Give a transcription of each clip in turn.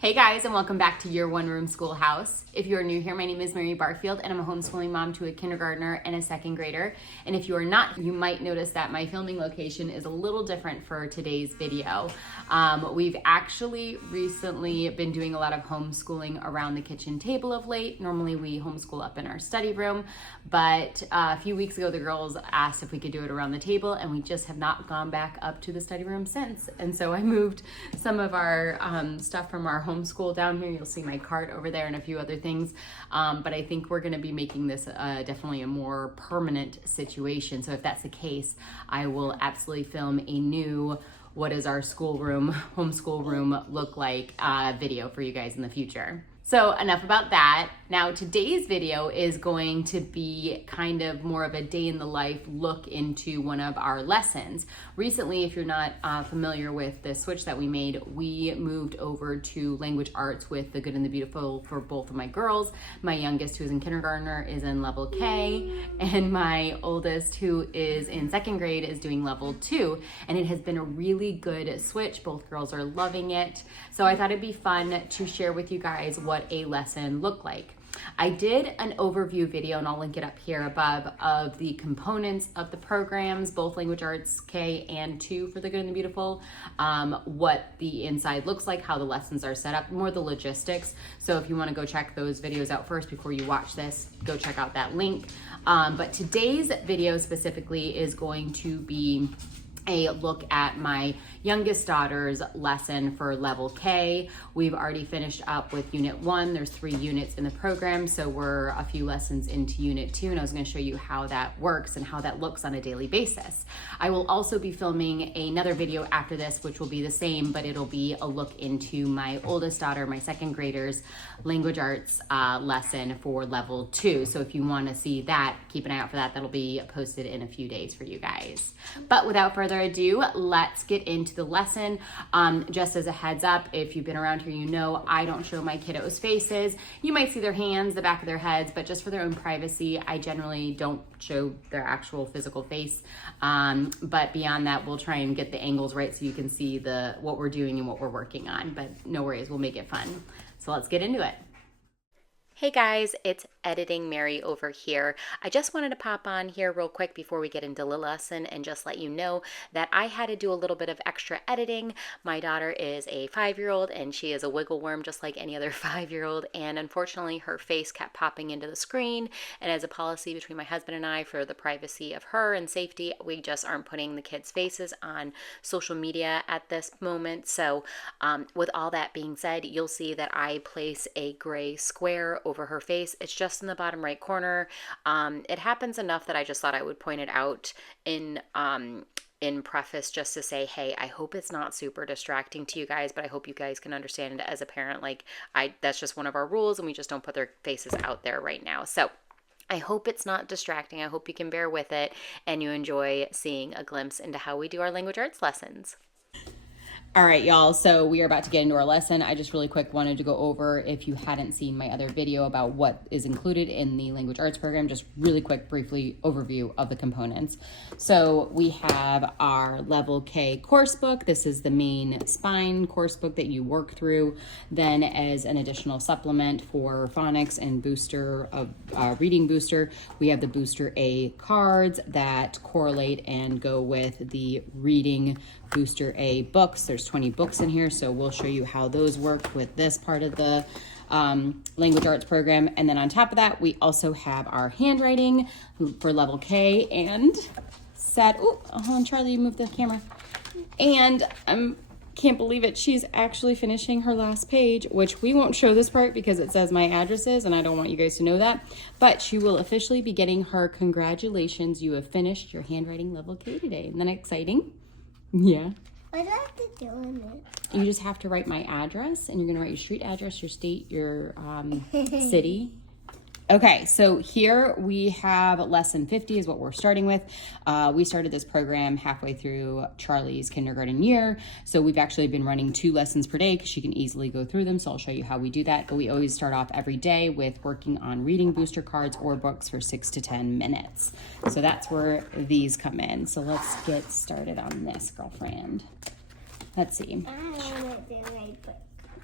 Hey guys, and welcome back to Your One Room Schoolhouse. If you are new here, my name is Mary Barfield, and I'm a homeschooling mom to a kindergartner and a second grader. And if you are not, you might notice that my filming location is a little different for today's video. We've actually recently been doing a lot of homeschooling around the kitchen table of late. Normally we homeschool up in our study room, but a few weeks ago the girls asked if we could do it around the table, and we just have not gone back up to the study room since. And so I moved some of our stuff from our homeschool down here. You'll see my cart over there and a few other things, but I think we're going to be making this definitely a more permanent situation. So if that's the case, I will absolutely film a new what does our homeschool room look like video for you guys in the future. So enough about that. Now today's video is going to be kind of more of a day in the life look into one of our lessons. Recently, if you're not familiar with the switch that we made, we moved over to language arts with the good and the beautiful for both of my girls. My youngest, who's in kindergartner, is in level K, and my oldest, who is in second grade, is doing level 2. And it has been a really good switch. Both girls are loving it. So I thought it'd be fun to share with you guys what a lesson looked like. I did an overview video, and I'll link it up here above, of the components of the programs, both Language Arts K and 2 for the Good and the Beautiful, what the inside looks like, how the lessons are set up, more the logistics. So if you want to go check those videos out first before you watch this, go check out that link. But today's video specifically is going to be a look at my youngest daughter's lesson for level K. We've already finished up with unit 1. There's 3 units in the program, so we're a few lessons into unit 2, and I was going to show you how that works and how that looks on a daily basis. I will also be filming another video after this, which will be the same, but it'll be a look into my oldest daughter, my second grader's language arts lesson for level 2. So if you want to see that, keep an eye out for that. That'll be posted in a few days for you guys. But without further ado, let's get into the lesson. Just as a heads up, if you've been around here, you know I don't show my kiddos' faces. You might see their hands, the back of their heads, but just for their own privacy, I generally don't show their actual physical face. But beyond that, we'll try and get the angles right so you can see what we're doing and what we're working on. But no worries, we'll make it fun. So let's get into it. Hey guys, it's Editing Mary over here. I just wanted to pop on here real quick before we get into the lesson and just let you know that I had to do a little bit of extra editing. My daughter is a 5-year-old and she is a wiggle worm just like any other 5-year-old, and unfortunately her face kept popping into the screen, and as a policy between my husband and I for the privacy of her and safety, we just aren't putting the kids' faces on social media at this moment. So with all that being said, you'll see that I place a gray square over her face. It's just in the bottom right corner. It happens enough that I just thought I would point it out in preface just to say, hey, I hope it's not super distracting to you guys, but I hope you guys can understand it as a parent. Like that's just one of our rules, and we just don't put their faces out there right now. So I hope it's not distracting. I hope you can bear with it and you enjoy seeing a glimpse into how we do our language arts lessons. All right, y'all, so we are about to get into our lesson. I just really quick wanted to go over, if you hadn't seen my other video about what is included in the language arts program, just really quick, briefly overview of the components. So we have our level K course book. This is the main spine course book that you work through. Then as an additional supplement for phonics and booster of reading booster, we have the booster A cards that correlate and go with the reading booster A books. There's 20 books in here, so we'll show you how those work with this part of the language arts program. And then on top of that, we also have our handwriting for level K and set. Oh, hold on, Charlie, you moved the camera. And can't believe it, she's actually finishing her last page, which we won't show this part because it says my addresses and I don't want you guys to know that, but she will officially be getting her congratulations, you have finished your handwriting level K today. Isn't that exciting? Yeah. What do I have to do in it? You just have to write my address, and you're going to write your street address, your state, your city. Okay, so here we have lesson 50 is what we're starting with. We started this program halfway through Charlie's kindergarten year. So we've actually been running 2 lessons per day because she can easily go through them. So I'll show you how we do that. But we always start off every day with working on reading booster cards or books for 6 to 10 minutes. So that's where these come in. So let's get started on this, girlfriend. Let's see. I want to do my book.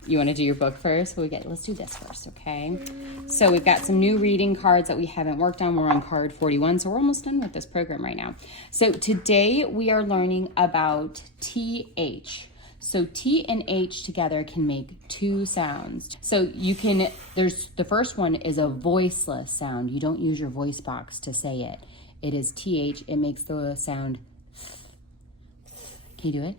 You want to do your book first? Let's do this first, okay? So we've got some new reading cards that we haven't worked on. We're on card 41, so we're almost done with this program right now. So today we are learning about TH. So T and H together can make two sounds. So the first one is a voiceless sound. You don't use your voice box to say it. It is TH. It makes the sound. Can you do it?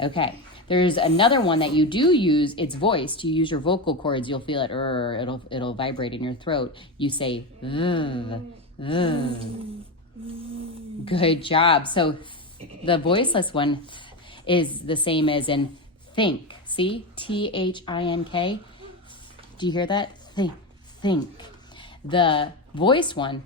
Okay. There's another one that you do use. It's voiced. You use your vocal cords. You'll feel it. It'll vibrate in your throat. You say. Good job. So the voiceless one is the same as in think. See? THINK. Do you hear that? Think. The voiced one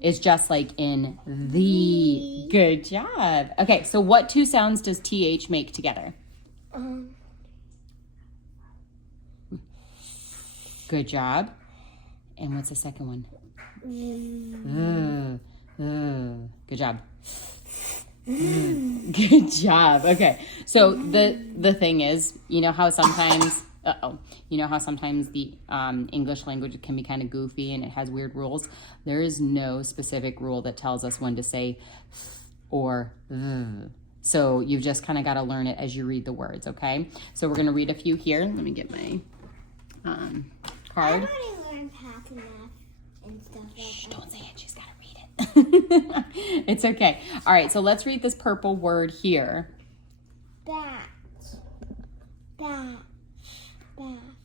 is just like in the. Good job. Okay, so what two sounds does TH make together? Good job. And what's the second one? Good job. Good job. Okay. So the thing is, you know how sometimes the English language can be kind of goofy and it has weird rules. There is no specific rule that tells us when to say or so you've just kind of got to learn it as you read the words. Okay. So we're gonna read a few here. Let me get my card. I've already learned half enough and stuff like Shh, that. don't say it. She's got to read it. It's okay. All right, so let's read this purple word here. Bat.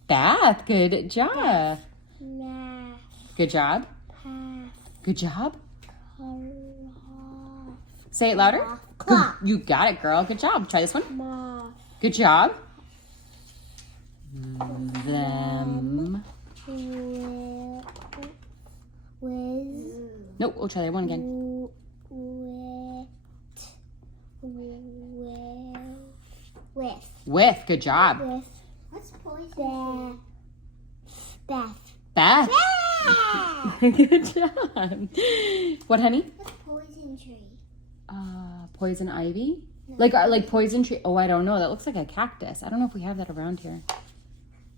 Bath. Good job. Math. Good job. Path. Good job. Cloth. Say it louder. Cloth. You got it, girl. Good job. Try this one. Moth. Good job. Them. With. Nope, we'll try that one again. With. Good job. With. What's poison? Beth. Good job. What, honey? What's poison tree? Poison ivy? No. Like poison tree. Oh, I don't know. That looks like a cactus. I don't know if we have that around here.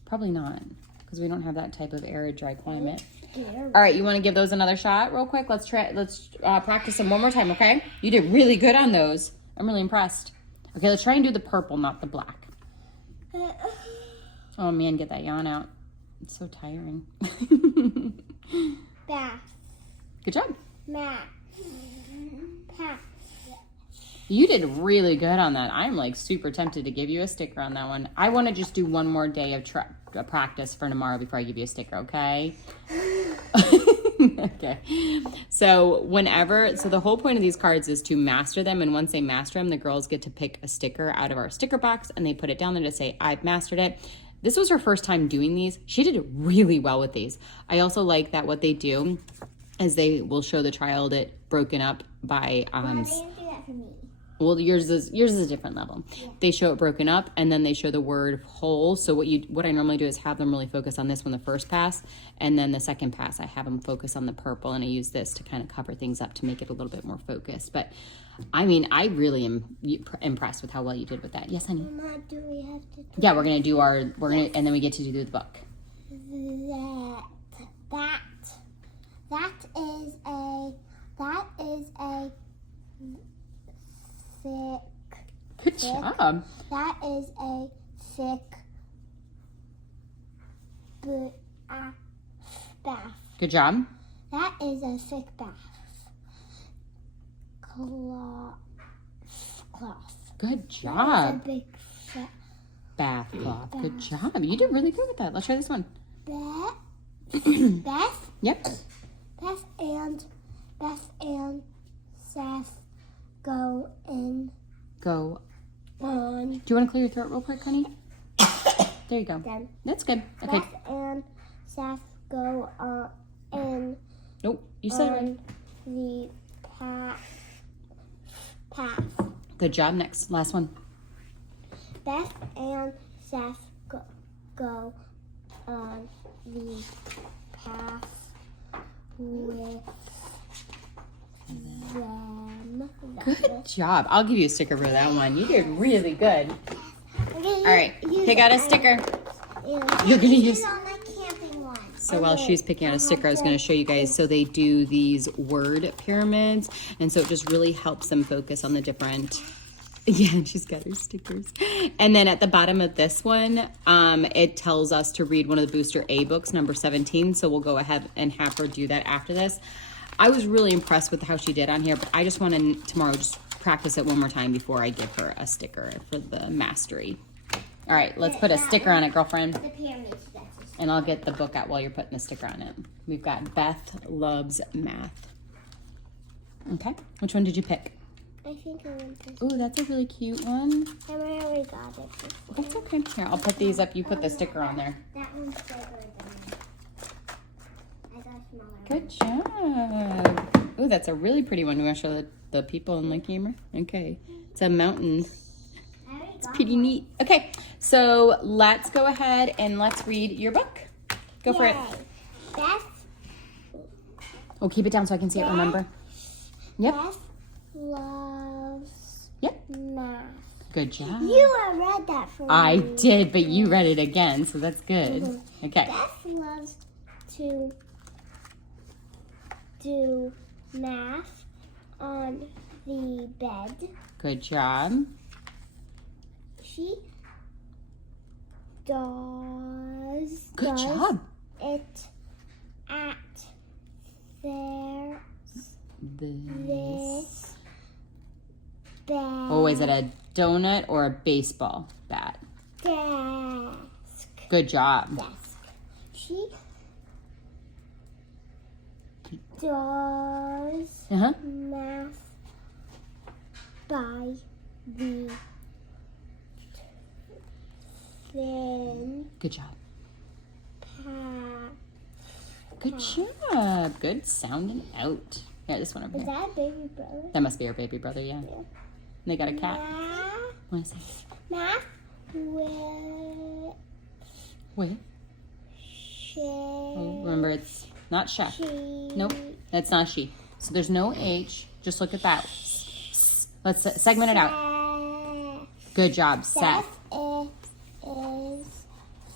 Probably not, because we don't have that type of arid, dry climate. All right, you want to give those another shot real quick? Let's practice them one more time, okay? You did really good on those. I'm really impressed. Okay, let's try and do the purple, not the black. Oh man, get that yawn out. It's so tiring. Bath. Good job. Mat. Path. You did really good on that. I'm like super tempted to give you a sticker on that one. I want to just do one more day of practice for tomorrow before I give you a sticker, okay? Okay. So the whole point of these cards is to master them, and once they master them, the girls get to pick a sticker out of our sticker box and they put it down there to say, I've mastered it. This was her first time doing these. She did really well with these. I also like that what they do is they will show the child it broken up by Why didn't you do that for me? well, yours is a different level. Yeah. They show it broken up, and then they show the word whole. So what I normally do is have them really focus on this one the first pass, and then the second pass I have them focus on the purple, and I use this to kind of cover things up to make it a little bit more focused. But I mean, I really am impressed with how well you did with that. Yes, honey. Mama, do we have to? Yeah, and then we get to do the book. That is a thick. Good job. That is a thick bath. Good job. That is a thick bath. Cloth. Good That job. is a big fat Bath cloth. Good job. You did really good with that. Let's try this one. Beth. Yep. Beth and Seth go on. Do you want to clear your throat real quick, honey? There you go. Done. That's good. Okay. Beth and Seth go on Nope. You said it right. The path. Good job. Next. Last one. Beth and Seth go on the path with them. Good job. I'll give you a sticker for that one. You did really good. All right, pick out a sticker. You're gonna use- on the camping one. So while she's picking out a sticker, I was going to show you guys. So they do these word pyramids, and so it just really helps them focus on the different. Yeah, and she's got her stickers. And then at the bottom of this one, it tells us to read one of the Booster A books, number 17. So we'll go ahead and have her do that after this. I was really impressed with how she did on here, but I just want to tomorrow just practice it one more time before I give her a sticker for the mastery. All right, let's put a sticker on it, girlfriend. The pyramids. And I'll get the book out while you're putting the sticker on it. We've got Beth Loves Math. Okay, which one did you pick? I think I want this. Ooh, that's a really cute one. I already got it. That's okay. Here, I'll put these up. You put the sticker on there. That one's bigger than I got a smaller Good job. Ooh, that's a really pretty one. You want to show the people in the camera? Okay. It's a mountain. It's pretty neat. Okay, so let's go ahead and let's read your book. Go for it. Beth. Oh, keep it down so I can see it, remember? Yep. Beth loves math. Good job. You read that for me. I did, but you read it again, so that's good. Okay. Beth loves to do math on the bed. Good job. She does Good job. it at this bed. Oh, is it a donut or a baseball bat? Desk. Good job. Desk. She does math by the thin Good job. path. Good job. Good sounding out. Here, this one over Is here. that a baby brother? That must be our baby brother, yeah. Yeah. They got a cat. Math. What is it? Math with Wait. Oh, remember, it's not chef. Nope, that's not she. So there's no H. Just look at that. Let's segment it out. Good job, Seth. It is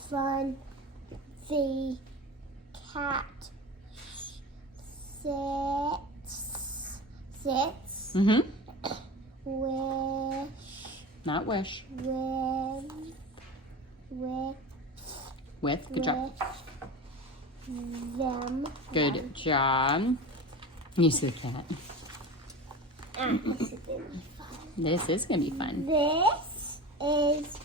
fun. The cat sits Mm-hmm. with Not wish. With. Good job. Them. Good job. You see the cat. This is gonna be fun. This is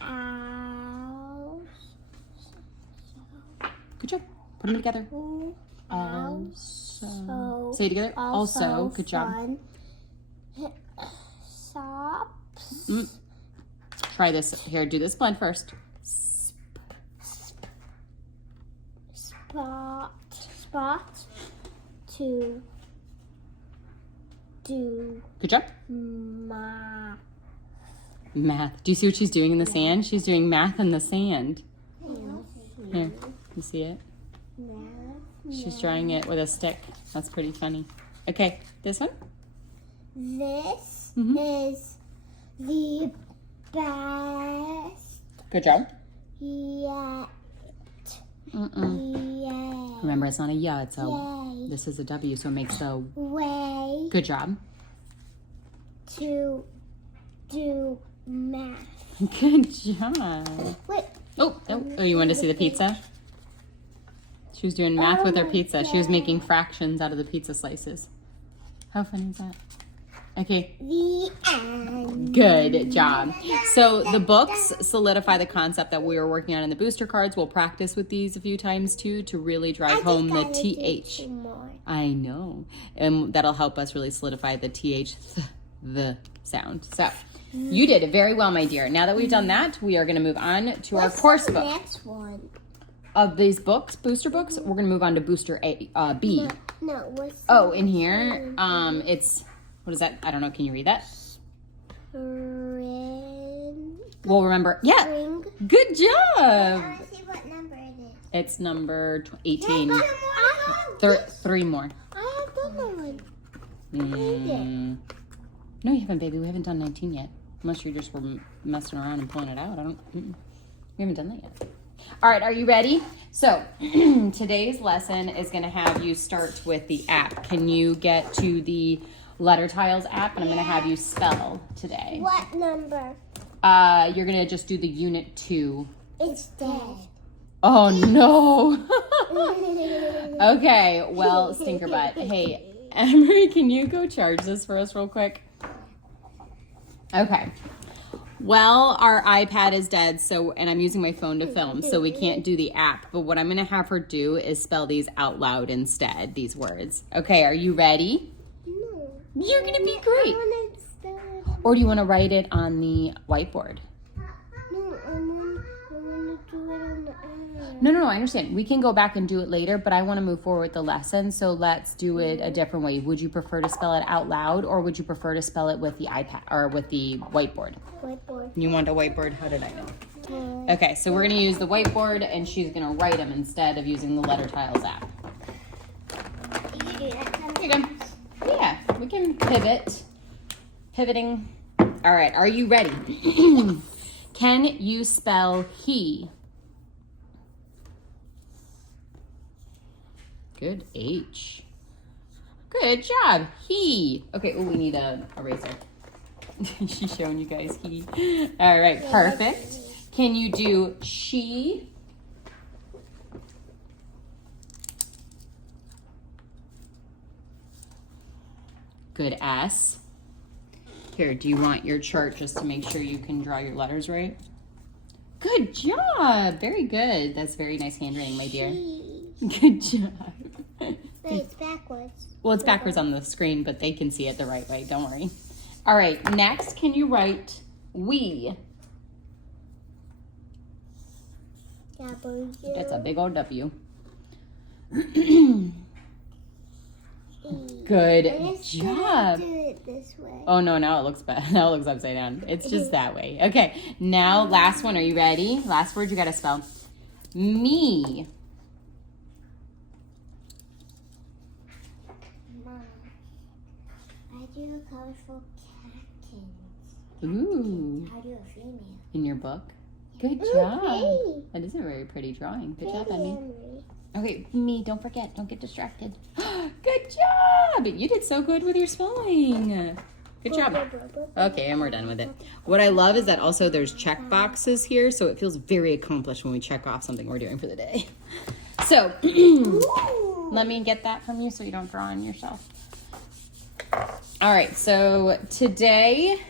ours. Good job. Put them together. Also. Say it together. Also. Good job. Stops. Try this. Here, do this blend first. Spot to do Good job. Math. Do you see what she's doing in the sand? She's doing math in the sand. Here, you see it? She's drawing it with a stick. That's pretty funny. Okay, this one? This is the best Good job. yet. Yay. Remember, it's not a yeah, it's a, Yay. this is a W, so it makes a, Way good job. to do math. Good job. Wait. Oh, you wanted to see the pizza? She was doing math with her pizza. She was making fractions out of the pizza slices. How funny is that? Okay. The end. Good job. So the books solidify the concept that we were working on in the booster cards. We'll practice with these a few times too to really drive home the TH. I know. And that'll help us really solidify the TH, the sound. So you did it very well, my dear. Now that we've done that, we are going to move on to our course book. Next one. Of these books, booster books, we're going to move on to booster B. No, what's Oh, in here, it's, what is that? I don't know. Can you read that? Well, remember, yeah. Spring. Good job. I want to see what number it is. It's number 18. I have Three more. I have the one. No, you haven't, baby. We haven't done 19 yet. Unless you just were messing around and pulling it out. We haven't done that yet. All right, are you ready? So today's lesson is going to have you start with the app. Can you get to the letter tiles app? And I'm going to have you spell today. What number? You're going to just do the unit 2. It's dead. Oh, no. Okay, well, stinker butt. Hey, Emery, can you go charge this for us real quick? Okay. Well, our iPad is dead, and I'm using my phone to film, so we can't do the app. But what I'm going to have her do is spell these out loud instead, these words. Okay, are you ready? No. You're going to be great. I want to spell it. Or do you want to write it on the whiteboard? No, I want to do it on the app. No, I understand. We can go back and do it later, but I want to move forward with the lesson, so let's do it a different way. Would you prefer to spell it out loud, or would you prefer to spell it with the iPad or with the whiteboard? Whiteboard. You want a whiteboard? How did I know? Okay, so we're going to use the whiteboard, and she's going to write them instead of using the letter tiles app. You do that Here you go. Yeah, we can pivot. Pivoting. All right, are you ready? Can you spell he? Good H. Good job. He. Okay, oh, we need a eraser. She's showing you guys he. All right, perfect. Can you do she? Good S. Here, do you want your chart just to make sure you can draw your letters right? Good job. Very good. That's very nice handwriting, my dear. Good job. But it's backwards. Well, it's backwards on the screen, but they can see it the right way. Don't worry. All right, next, can you write we? W. That's a big old W. E. Good Let's job. do it this way. Oh, no, now it looks bad. Now it looks upside down. It's just that way. Okay, now last one. Are you ready? Last word you got to spell. Me. Mom, I do a colorful catkins. Ooh. I do a female. In your book? Good Ooh, job. pretty. That is a very pretty drawing. Good job, Pretty Emmy. Henry. Okay, me, don't forget. Don't get distracted. Good job. You did so good with your spelling. Good job. Okay, and we're done with it. What I love is that also there's check boxes here, so it feels very accomplished when we check off something we're doing for the day. So, let me get that from you so you don't draw on yourself. All right, so today,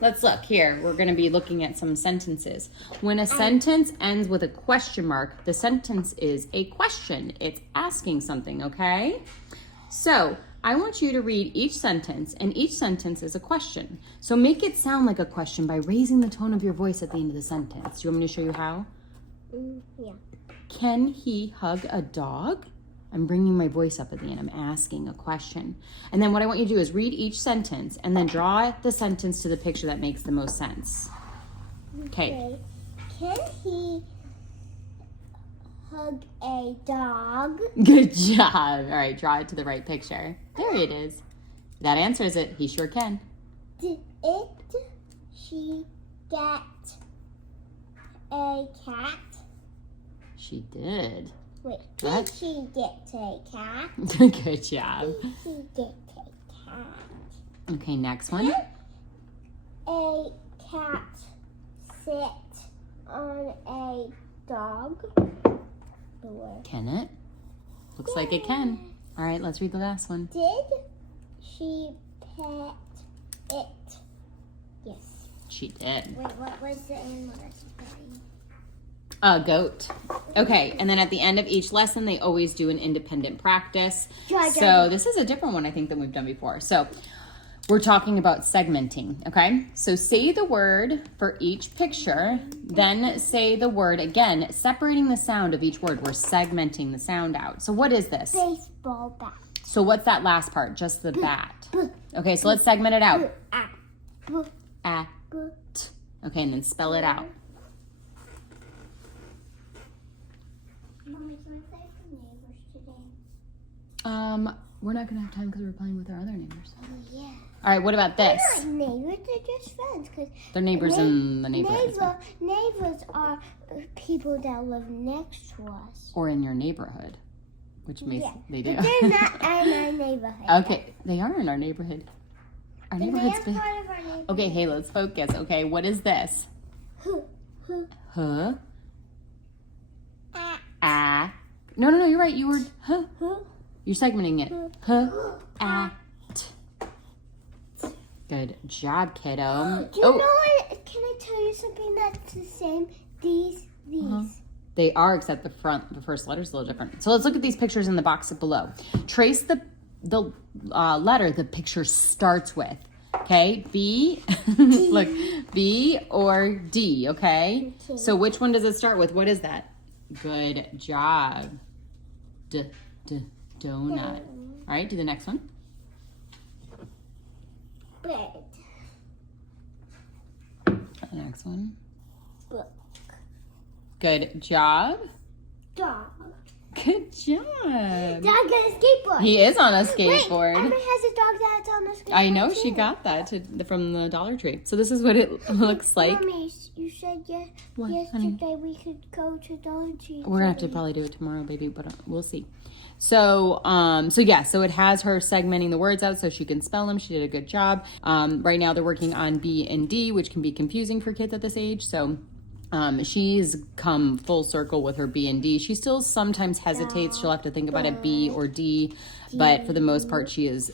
let's look here. We're going to be looking at some sentences. When a sentence ends with a question mark, the sentence is a question. It's asking something, okay? So, I want you to read each sentence, and each sentence is a question. So make it sound like a question by raising the tone of your voice at the end of the sentence. Do you want me to show you how? Yeah. Can he hug a dog? I'm bringing my voice up at the end. I'm asking a question. And then what I want you to do is read each sentence and then draw the sentence to the picture that makes the most sense. Okay. Can he hug a dog? Good job. All right, draw it to the right picture. There it is. That answers it. He sure can. Did she get a cat? She did. Wait, What? did she get a cat? Good job. Did she get a cat? Okay, next one. A cat sit on a dog? The word. Can it? Looks like it can. All right, let's read the last one. Did she pet it? Yes. She did. Wait, what was the animal that's petting? A goat. Okay, and then at the end of each lesson, they always do an independent practice. So this is a different one, I think, than we've done before. So we're talking about segmenting, okay? So say the word for each picture, then say the word again, separating the sound of each word. We're segmenting the sound out. So what is this? Baseball bat. So what's that last part? Just the bat. Okay, so let's segment it out. At. Okay, and then spell it out. Mommy, can I play with the neighbors today? We're not gonna have time because we're playing with our other neighbors. Oh, yeah. All right, what about this? They're not neighbors, they're just friends. Cause They're neighbors in the neighborhood. Neighbors are people that live next to us. Or in your neighborhood, which makes they do. But they're not in our neighborhood. Okay, they are in our neighborhood. Our neighborhood's big. Part of our neighborhood. Okay, hey, let's focus. Okay, what is this? Huh? Ah. No, you're right. You were, huh? You're segmenting it. At. Good job, kiddo. Do you know what? Can I tell you something that's the same? These. They are, except the first letter's a little different. So let's look at these pictures in the box below. Trace the letter the picture starts with. Okay, B. Look, B or D. Okay. So which one does it start with? What is that? Good job. Donut. All right, do the next one. Bread. The next one. Book. Good job. Dog. Good job. Dog got a skateboard. He is on a skateboard. Wait, Emma has a dog that's on a skateboard. I know, she got that from the Dollar Tree. So this is what it looks like. Mommy, you said What, yesterday honey? we could go to Dollar Tree. We're gonna have to probably do it tomorrow, baby, but we'll see. So it has her segmenting the words out so she can spell them. She did a good job. Right now they're working on B and D, which can be confusing for kids at this age. So she's come full circle with her B and D. She still sometimes hesitates. She'll have to think about it, B or D. But for the most part, she is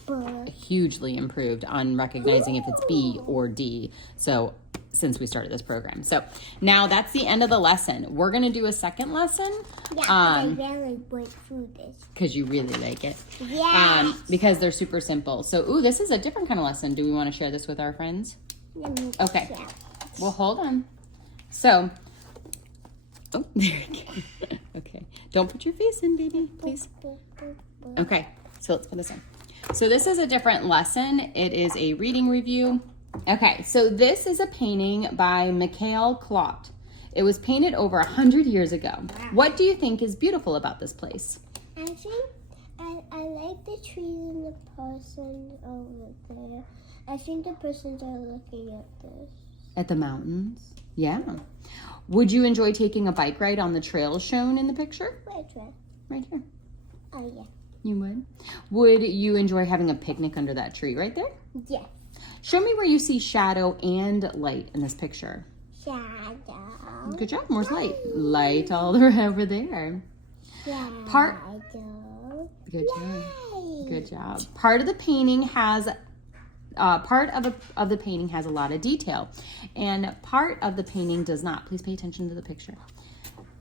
hugely improved on recognizing if it's B or D. So since we started this program. So now that's the end of the lesson. We're going to do a second lesson. Yeah, I really went through this. Because you really like it. Yeah. Because they're super simple. So, this is a different kind of lesson. Do we want to share this with our friends? Okay. Yeah. Well, hold on. So, there we go. Okay. Don't put your face in, baby, please. Okay. So let's put this in. So this is a different lesson. It is a reading review. Okay, so this is a painting by Mikhail Klot. It was painted over 100 years ago. Wow. What do you think is beautiful about this place? I think I like the trees and the person over there. I think the persons are looking at this. At the mountains? Yeah. Would you enjoy taking a bike ride on the trail shown in the picture? Which one? Right here. Oh, yeah. You would? Would you enjoy having a picnic under that tree right there? Yeah. Show me where you see shadow and light in this picture. Shadow. Good job. Where's light? Light all the way over there. Shadow. Good job. Good job. Part of the painting has the painting has a lot of detail, and part of the painting does not. Please pay attention to the picture.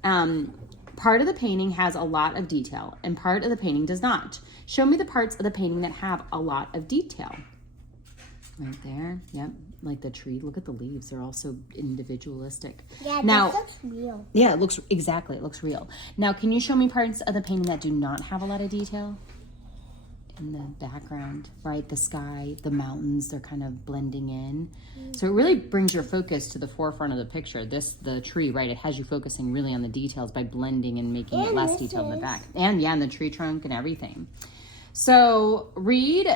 Part of the painting has a lot of detail, and part of the painting does not. Show me the parts of the painting that have a lot of detail. Right there. Yep. Like the tree. Look at the leaves. They're all so individualistic. Yeah, now, that looks real. Yeah, it looks real. Now, can you show me parts of the painting that do not have a lot of detail? In the background, right? The sky, the mountains, they're kind of blending in. So it really brings your focus to the forefront of the picture. The tree, right? It has you focusing really on the details by blending and making it less detailed in the back. And yeah, and the tree trunk and everything. So read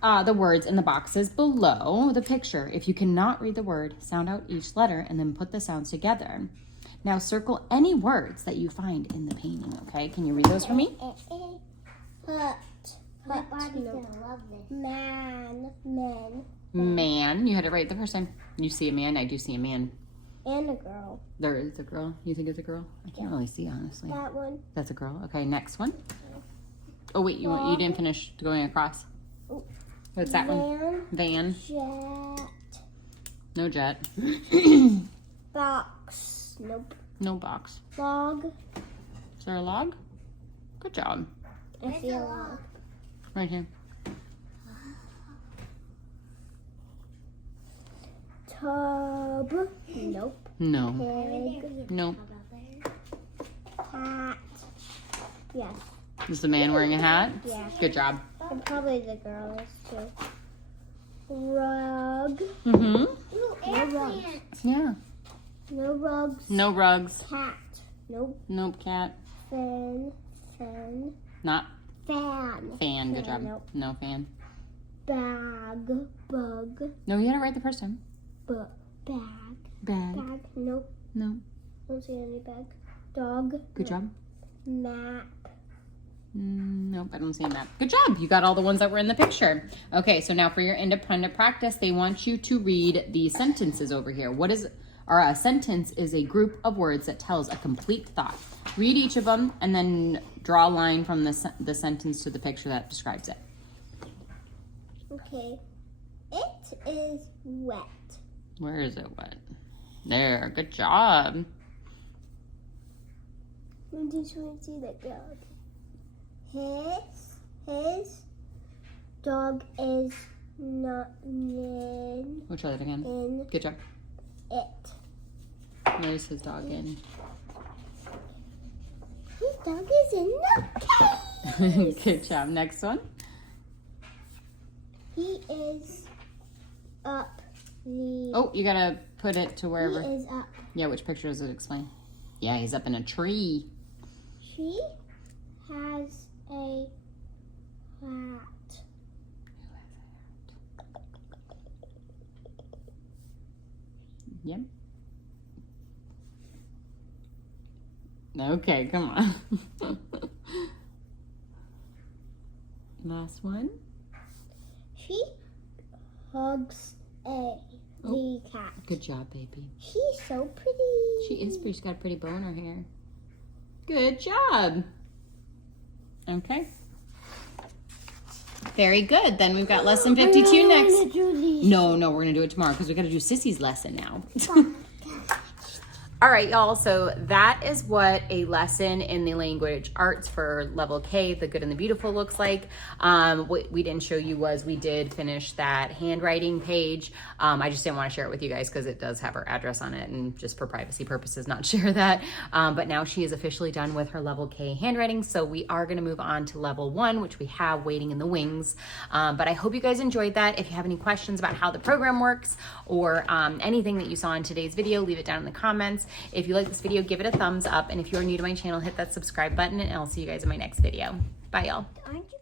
the words in the boxes below the picture. If you cannot read the word, sound out each letter and then put the sounds together. Now circle any words that you find in the painting, okay? Can you read those for me? My body's gonna love this. Man. Man. You had it right the first time. You see a man. I do see a man. And a girl. There is a girl. You think it's a girl? I can't really see, honestly. That one. That's a girl. Okay, next one. Oh, wait. You didn't finish going across. What's that one? Van. Jet. No jet. Box. Nope. No box. Log. Is there a log? Good job. I see a log. Right here. Tub. Nope. No. Pig. Nope. Hat. Yes. Is the man wearing a hat? Yeah. Good job. And probably the girl is too. Rug. Mm-hmm. No rugs. Yeah. No rugs. No rugs. Cat. Nope. Nope, cat. Fan. Not Fan. fan. Good job. Nope. No fan. bag, bug, No, you had it right the first time. bag, Bag. bag, nope, No. don't see any bag. Dog. Good job. Map. Nope, I don't see a map. Good job. You got all the ones that were in the picture. Okay, so now for your independent practice, they want you to read the sentences over here. A sentence is a group of words that tells a complete thought. Read each of them and then draw a line from the sentence to the picture that describes it. Okay. It is wet. Where is it wet? There, good job. I just want to see the dog. His dog is not in. We'll try that again. In Good job. it. Where's his dog in? His dog is in the cage. Good job. Next one. He is up the. Oh, you gotta put it to wherever. He is up. Yeah, which picture does it explain? Yeah, he's up in a tree. She has a hat. Yep. Okay, come on. Last one. She hugs the cat. Good job, baby. She's so pretty. She is pretty. She's got a pretty bow in her hair. Good job. Okay. Very good. Then we've got lesson 52 next. No, we're going to do it tomorrow because we got to do Sissy's lesson now. All right, y'all. So that is what a lesson in the language arts for level K, the good and the beautiful, looks like. What we didn't show you was we did finish that handwriting page. I just didn't want to share it with you guys because it does have her address on it, and just for privacy purposes, not share that. But now she is officially done with her level K handwriting. So we are going to move on to level 1, which we have waiting in the wings. But I hope you guys enjoyed that. If you have any questions about how the program works or anything that you saw in today's video, leave it down in the comments. If you like this video, give it a thumbs up. And if you're new to my channel, hit that subscribe button, and I'll see you guys in my next video. Bye, y'all. Aren't you